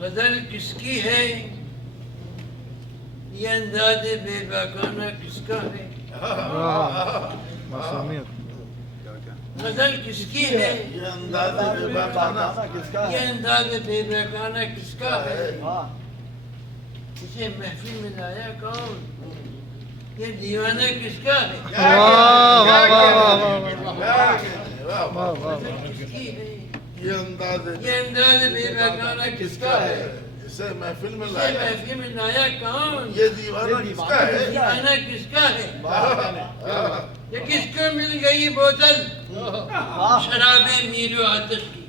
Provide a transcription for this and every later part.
غزل کس کی ہے؟ یہ انداز بے باکانہ کس کا ہے؟ غزل کس کی ہے؟ یہ انداز بے باکانہ کس کا یہ ہے؟ انداز بے باکانہ کس کا ہے؟ اسے محفل میں لایا کون؟ یہ دیوانہ کس کا ہے؟ غزل کس کی ہے؟ یہ انداز بے باکانہ کس کا ہے؟ اسے محفل میں اسے لایا محفل میں لایا کون؟ یہ دیوانہ کس کا ہے؟ دیوانہ کس کا ہے؟ یہ کس کو مل گئی بوتل شراب میر و آتش کی؟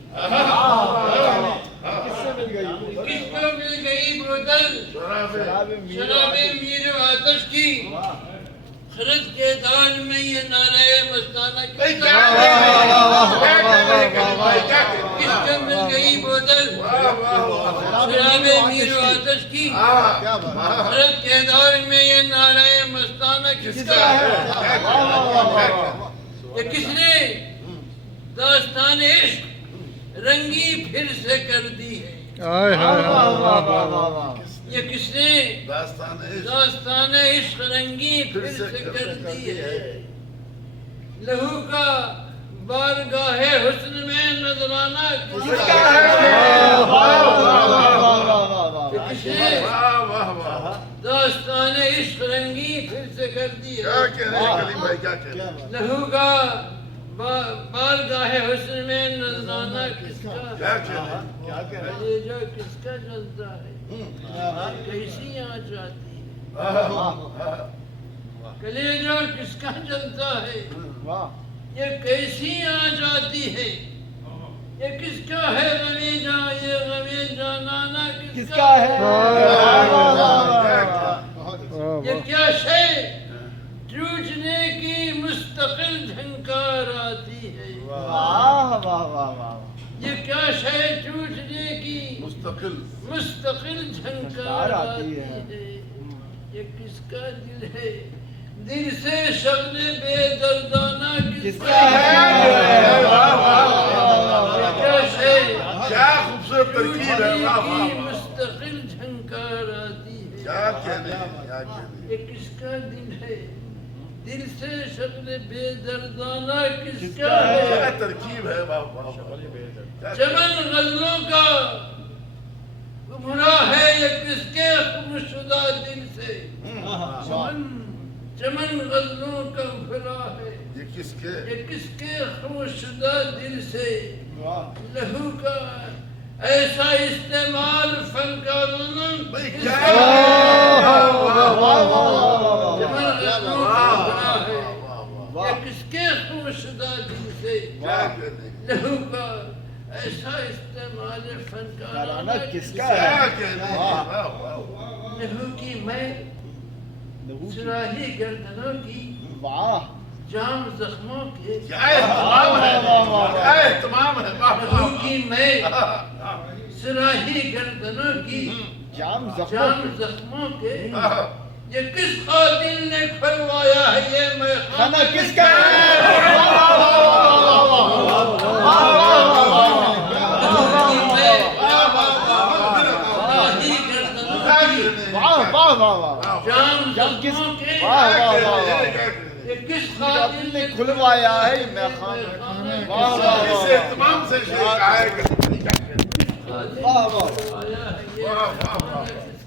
کس کو مل گئی بوتل شراب میر و آتش کی؟ خرد کے دور میں یہ نعرہ مستانہ کس کا ہے؟ کس کو مل گئی بوتل شراب میر و آتش کی؟ خرد کے دور میں یہ نعرہ مستانہ کس کا ہے؟ یہ کس نے داستان عشق رنگی پھر سے کر دی ہے؟ یہ کس نے داستان عشق رنگی پھر سے کر دی ہے؟ لہو کا بارگاہ حسن میں نظرانہ کس کا ہے؟ یہ کس نے داستان عشق رنگی پھر سے کر دی ہے؟ لہو کا بارگاہ حسن میں نظرانہ کس کا ہے؟ کلیجہ کس کا جلتا ہے؟ کیسی آ جاتی ہے؟ کلیجہ کس کا جلتا ہے؟ یہ کیسی آ جاتی ہے؟ یہ کس کا ہے غمیجہ؟ یہ غمی جانانہ کس کا ہے؟ یہ کیا شے ٹوٹنے کی مستقل جھنکار آتی ہے؟ یہ کیا شے ٹوٹنے کی مستقل جھنکار آتی ہے؟ یہ کس کا دل ہے؟ دل سے شغل بے دردانہ کس کا ہے؟ یہ کیا شے ٹوٹنے کی مستقل جھنکار آتی ہے؟ یہ کس کا دل ہے؟ دل سے شغل بے دردانہ کس کا ہے؟ ترکیب ہے چمن غزلوں کا گمراہ ہے یہ کس کے خمشدہ دل سے؟ چمن غزلوں کا گمراہ ہے یہ کس کے خمشدہ دل سے؟ لہو کا ایسا استعمال فنکاروں نے چمن غزلوں کا گمراہ ہے یہ کس کے خمشدہ دل سے؟ لہو کا ایسا استعمال فنکارانہ کس کا ہے؟ لہو کی میں سراہی گردنوں کی جام زخموں کے لہو کی میں سراہی گردنوں کی جام زخموں کے یہ کس قاتل نے کھلوایا ہے یہ میخانہ کس کا ہے؟ جام زخموں کے یہ کس قاتل نے کھلوایا ہے میخانہ اس اہتمام سے شعر آئے گا کھلوایا ہے یہ